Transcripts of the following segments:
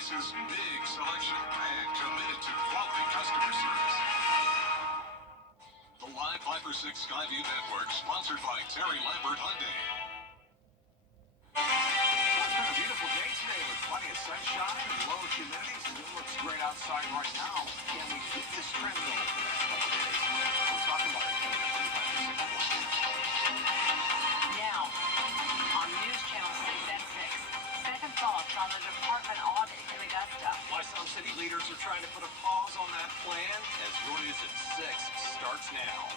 prices, big selection, and committed to quality customer service. The Live 5 for 6 Skyview Network, sponsored by Terry Lambert Hyundai. Well, it's been a beautiful day today with plenty of sunshine and low humidity, so it looks great outside right now. Can we keep this trend going for the next couple of days? We'll talk about it coming up in the Now, on News Channel 6 at 6, second thoughts on the department audit in Augusta. Why some city leaders are trying to put a pause on that plan as your news at 6 starts now.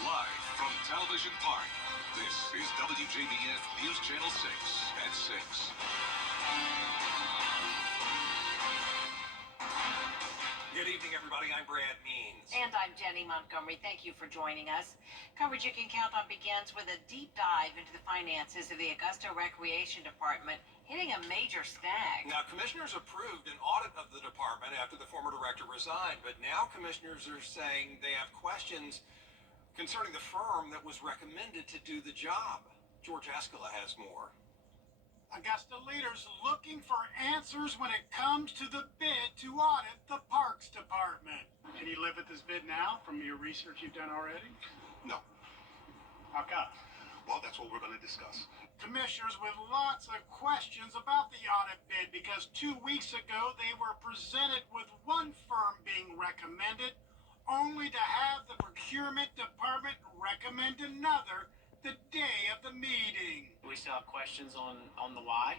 Live from Television Park, this is WJBF News Channel 6 at 6. Good evening, everybody. I'm Brad Means. And I'm Jenny Montgomery. Thank you for joining us. Coverage you can count on begins with a deep dive into the finances of the Augusta Recreation Department, hitting a major snag. Now, commissioners approved an audit of the department after the former director resigned, but now commissioners are saying they have questions concerning the firm that was recommended to do the job. George Escala has more. Augusta leaders looking for answers when it comes to the bid to audit the Parks Department. Can you live with this bid now from your research you've done already? No. How come? Well, that's what we're going to discuss. Commissioners with lots of questions about the audit bid because 2 weeks ago they were presented with one firm being recommended, only to have the procurement department recommend another the day of the meeting. We still have questions on the why.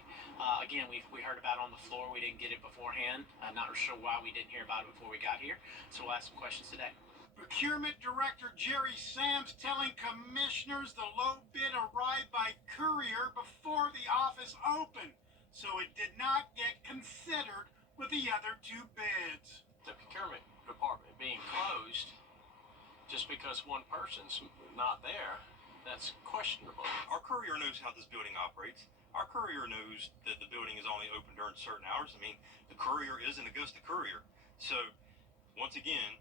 Again, we heard about it on the floor. We didn't get it beforehand. I'm not sure why we didn't hear about it before we got here. So we'll ask some questions today. Procurement Director Jerry Sams telling commissioners the low bid arrived by courier before the office opened, so it did not get considered with the other two bids. The procurement department being closed just because one person's not there, that's questionable. Our courier knows how this building operates. Our courier knows that the building is only open during certain hours. I mean, the courier is an Augusta courier. So, once again,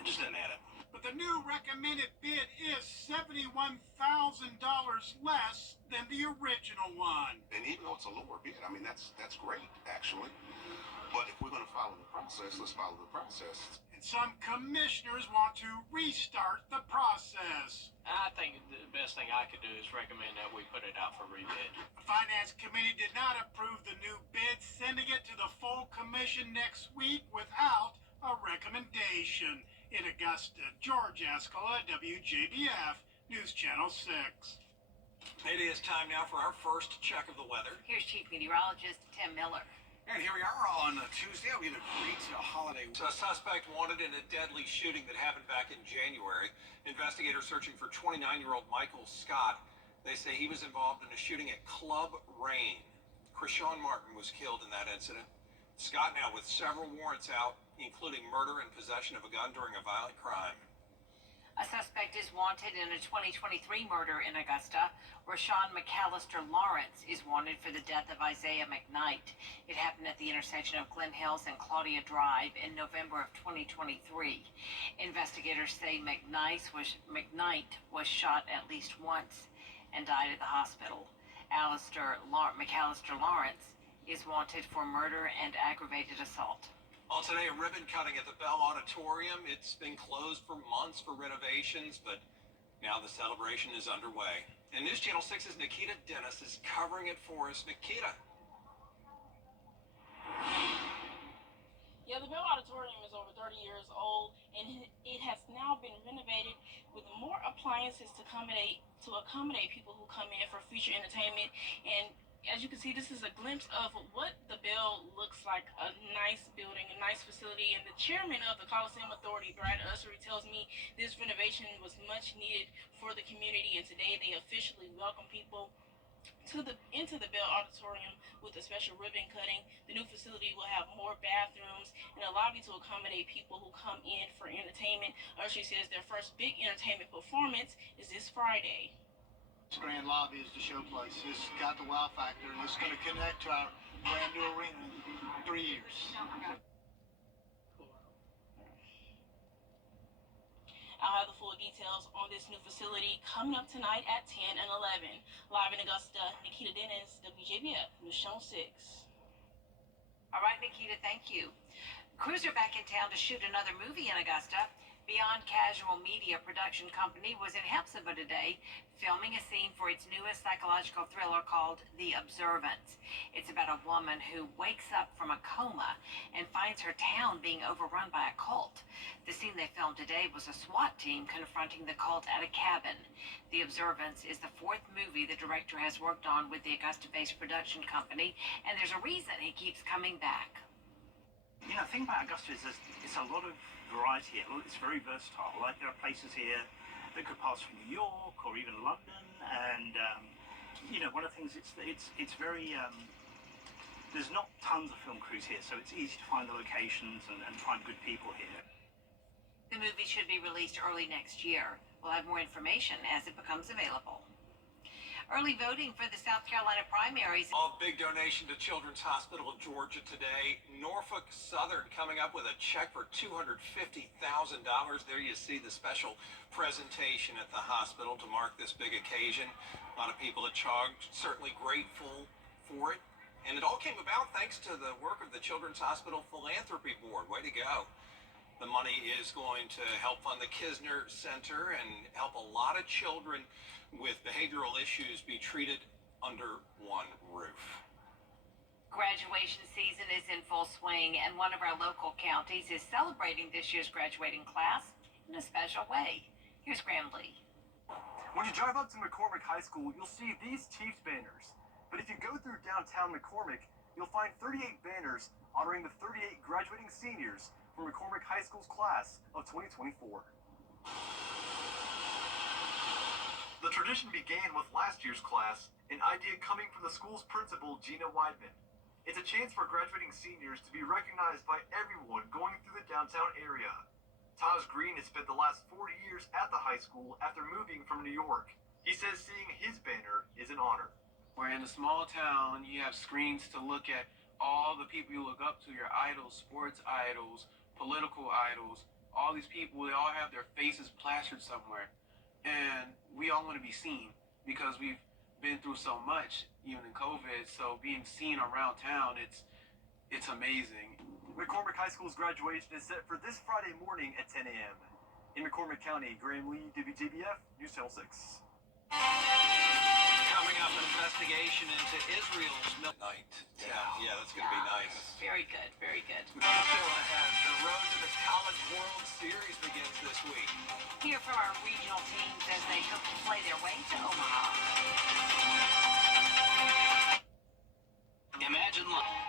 it just doesn't add up. But the new recommended bid is $71,000 less than the original one. And even though it's a lower bid, I mean, that's great, actually. But if we're going to follow the process, let's follow the process. And some commissioners want to restart the process. I think the best thing I could do is recommend that we put it out for rebid. The Finance Committee did not approve the new bid, sending it to the full commission next week without a recommendation. In Augusta, George Escala, WJBF, News Channel 6. It is time now for our first check of the weather. Here's Chief Meteorologist Tim Miller. And here we are on Tuesday. We had a great holiday. So a suspect wanted in a deadly shooting that happened back in January. Investigators searching for 29-year-old Michael Scott. They say he was involved in a shooting at Club Rain. Krishawn Martin was killed in that incident. Scott now with several warrants out, including murder and possession of a gun during a violent crime. A suspect is wanted in a 2023 murder in Augusta. Rashawn McAllister Lawrence is wanted for the death of Isaiah McKnight. It happened at the intersection of Glen Hills and Claudia Drive in November of 2023. Investigators say McKnight was shot at least once and died at the hospital. McAllister Lawrence is wanted for murder and aggravated assault. Well, today, a ribbon cutting at the Bell Auditorium. It's been closed for months for renovations, but now the celebration is underway. And News Channel 6's Nikita Dennis is covering it for us. Nikita. Yeah, the Bell Auditorium is over 30 years old, and it has now been renovated with more appliances to accommodate people who come in for future entertainment. And as you can see, this is a glimpse of what the Bell looks like, a nice building, a nice facility. And the chairman of the Coliseum Authority, Brad Ussery, tells me this renovation was much needed for the community. And today they officially welcome people into the Bell Auditorium with a special ribbon cutting. The new facility will have more bathrooms and a lobby to accommodate people who come in for entertainment. Ussery says their first big entertainment performance is this Friday. This grand lobby is the showplace. It's got the wow factor, and it's going to connect to our brand new arena in 3 years. I'll have the full details on this new facility coming up tonight at 10 and 11. Live in Augusta, Nikita Dennis, WJBF, News Channel 6. All right, Nikita, thank you. Crews are back in town to shoot another movie in Augusta. Beyond Casual Media production company was in Hephzibah today, filming a scene for its newest psychological thriller called The Observance. It's about a woman who wakes up from a coma and finds her town being overrun by a cult. The scene they filmed today was a SWAT team confronting the cult at a cabin. The Observance is the fourth movie the director has worked on with the Augusta-based production company, and there's a reason he keeps coming back. You know, the thing about Augusta is it's a lot of variety here. It's very versatile. Like, there are places here that could pass from New York or even London, and you know, one of the things it's very there's not tons of film crews here, so it's easy to find the locations and find good people here. The movie should be released early next year. We'll have more information as it becomes available. Early voting for the South Carolina primaries. A big donation to Children's Hospital of Georgia today. Norfolk Southern coming up with a check for $250,000. There you see the special presentation at the hospital to mark this big occasion. A lot of people at CHOG certainly grateful for it. And it all came about thanks to the work of the Children's Hospital Philanthropy Board. Way to go. The money is going to help fund the Kisner Center and help a lot of children with behavioral issues be treated under one roof. Graduation season is in full swing, and one of our local counties is celebrating this year's graduating class in a special way. Here's Graham Lee. When you drive up to McCormick High School, you'll see these Chiefs banners. But if you go through downtown McCormick, you'll find 38 banners honoring the 38 graduating seniors from McCormick High School's class of 2024. The tradition began with last year's class, an idea coming from the school's principal, Gina Weidman. It's a chance for graduating seniors to be recognized by everyone going through the downtown area. Taj Green has spent the last 4 years at the high school after moving from New York. He says seeing his banner is an honor. We're in a small town, you have screens to look at all the people you look up to, your idols, sports idols, political idols, all these people, they all have their faces plastered somewhere. And we all want to be seen because we've been through so much, even in COVID. So being seen around town, it's amazing. McCormick High School's graduation is set for this Friday morning at 10 a.m. In McCormick County, Graham Lee, WJBF, News Channel 6. Coming up, an investigation into Israel's midnight. Yeah, that's going to be nice. Very good, very good. Also ahead, the road to the College World Series begins this week. Hear from our regional teams as they hope to play their way to Omaha. Imagine life.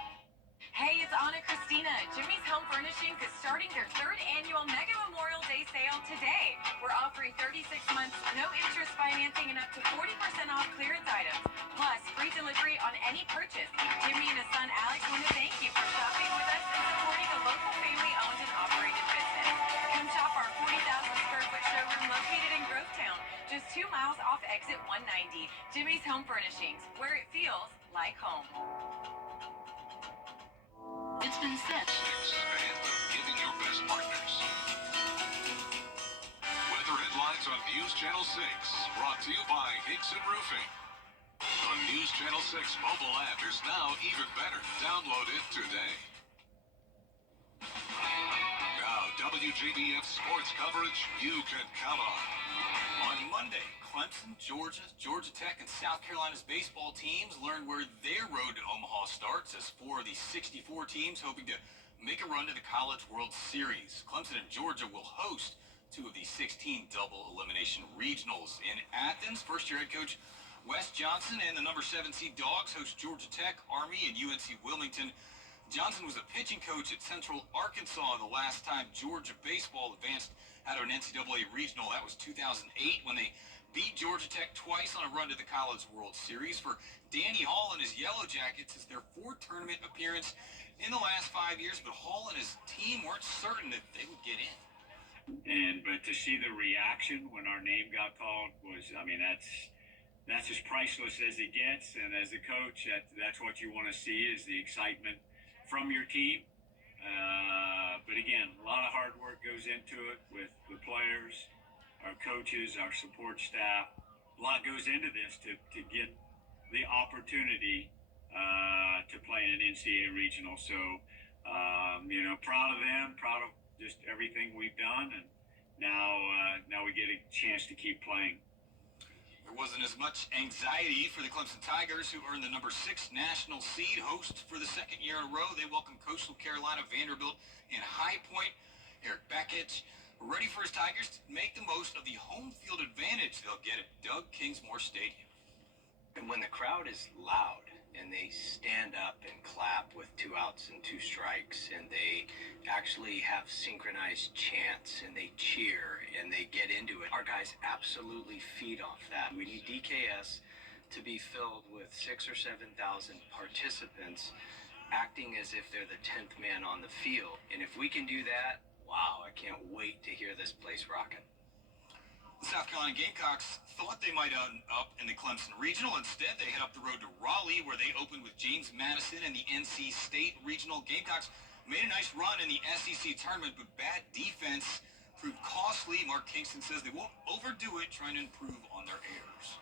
Hey, it's Anna Christina. Jimmy's Home Furnishings is starting their third annual Mega Memorial Day sale today. We're offering 36 months, no interest financing, and up to 40% off clearance items, plus free delivery on any purchase. Jimmy and his son Alex want to thank you for shopping with us and supporting a local family-owned and operated business. Come shop our 40,000-square-foot showroom located in Grovetown, just 2 miles off exit 190. Jimmy's Home Furnishings, where it feels like home. It's been said. And giving your best partners. Weather headlines on News Channel 6. Brought to you by Hickson Roofing. The News Channel 6 mobile app is now even better. Download it today. Now, WJBF sports coverage you can count on. On Monday, Clemson, Georgia Tech, and South Carolina's baseball teams learned where their road to Omaha starts as 4 of the 64 teams hoping to make a run to the College World Series. Clemson and Georgia will host 2 of the 16 double elimination regionals. In Athens, first-year head coach Wes Johnson and the number 7 seed Dogs host Georgia Tech, Army, and UNC Wilmington. Johnson was a pitching coach at Central Arkansas the last time Georgia baseball advanced out of an NCAA regional. That was 2008 when they beat Georgia Tech twice on a run to the College World Series. For Danny Hall and his Yellow Jackets, it's their 4th tournament appearance in the last 5 years, but Hall and his team weren't certain that they would get in. But to see the reaction when our name got called was, I mean, that's as priceless as it gets. And as a coach, that's what you want to see is the excitement from your team. But again, a lot of hard work goes into it with the players, our coaches, our support staff. A lot goes into this to get the opportunity to play in an NCAA regional. So, proud of them, proud of just everything we've done, and now we get a chance to keep playing. There wasn't as much anxiety for the Clemson Tigers, who earned the number 6 national seed, host for the second year in a row. They welcome Coastal Carolina, Vanderbilt, and High Point. Eric Beckett ready for his Tigers to make the most of the home field advantage they'll get at Doug Kingsmore Stadium. And when the crowd is loud and they stand up and clap with 2 outs and 2 strikes, and they actually have synchronized chants and they cheer and they get into it, our guys absolutely feed off that. We need DKS to be filled with 6,000 or 7,000 participants acting as if they're the 10th man on the field. And if we can do that, wow, I can't wait to hear this place rocking. The South Carolina Gamecocks thought they might end up in the Clemson Regional. Instead, they head up the road to Raleigh, where they opened with James Madison and the NC State Regional. Gamecocks made a nice run in the SEC tournament, but bad defense proved costly. Mark Kingston says they won't overdo it, trying to improve on their errors.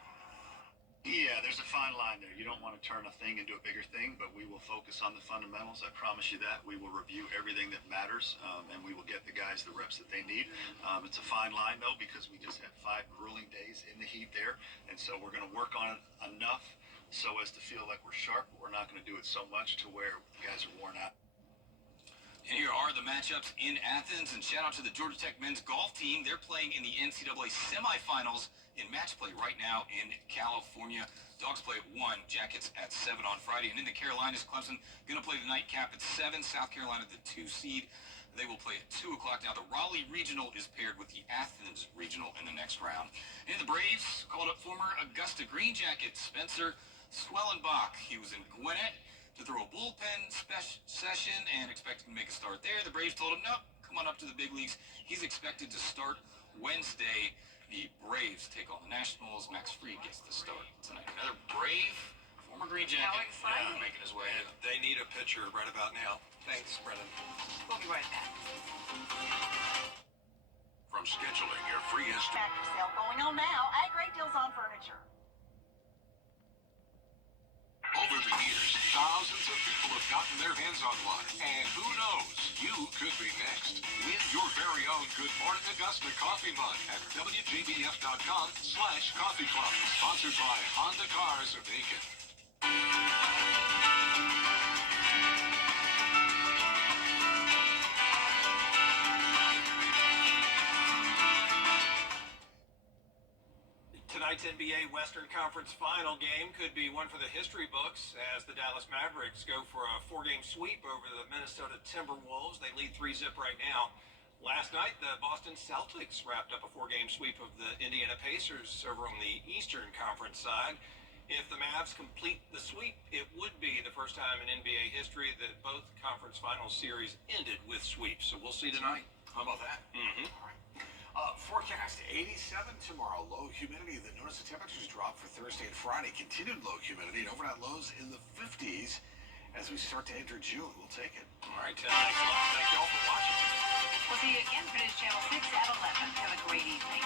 Yeah, there's a fine line there. You don't want to turn a thing into a bigger thing, but we will focus on the fundamentals. I promise you that. We will review everything that matters, and we will get the guys the reps that they need. It's a fine line, though, because we just had 5 grueling days in the heat there, and so we're going to work on it enough so as to feel like we're sharp, but we're not going to do it so much to where the guys are worn out. And here are the matchups in Athens, and shout out to the Georgia Tech men's golf team. They're playing in the NCAA semifinals in match play right now in California. Dogs play at 1, Jackets at 7 on Friday. And in the Carolinas, Clemson going to play the nightcap at 7. South Carolina, the 2 seed. They will play at 2 o'clock. Now, the Raleigh Regional is paired with the Athens Regional in the next round. And the Braves called up former Augusta Green Jacket Spencer Swellenbach. He was in Gwinnett to throw a bullpen session and expected to make a start there. The Braves told him, no, come on up to the big leagues. He's expected to start Wednesday. The Braves take on the Nationals. Max Fried gets the start tonight. Another Brave, former Green Jacket, making his way. And they need a pitcher right about now. Thanks, Brennan. We'll be right back. From scheduling your free estimate. Factory sale going on now at Great Deals on Furniture. Over the years, thousands of people have gotten their hands on one. And who knows, you could be next. Win your very own Good Morning Augusta coffee mug at WJBF.com/coffee club. Sponsored by Honda Cars of Aiken. Tonight's NBA Western Conference final game could be one for the history books as the Dallas Mavericks go for a 4-game sweep over the Minnesota Timberwolves. They lead 3-zip right now. Last night, the Boston Celtics wrapped up a 4-game sweep of the Indiana Pacers over on the Eastern Conference side. If the Mavs complete the sweep, it would be the first time in NBA history that both conference final series ended with sweeps. So we'll see tonight. How about that? Mm-hmm. Forecast 87 tomorrow. Low humidity. Notice the temperatures drop for Thursday and Friday. Continued low humidity and overnight lows in the 50s as we start to enter June. We'll take it. All right, Tim. Thanks a lot. Thank you all for watching. We'll see you again for News Channel 6 at 11. Have a great evening.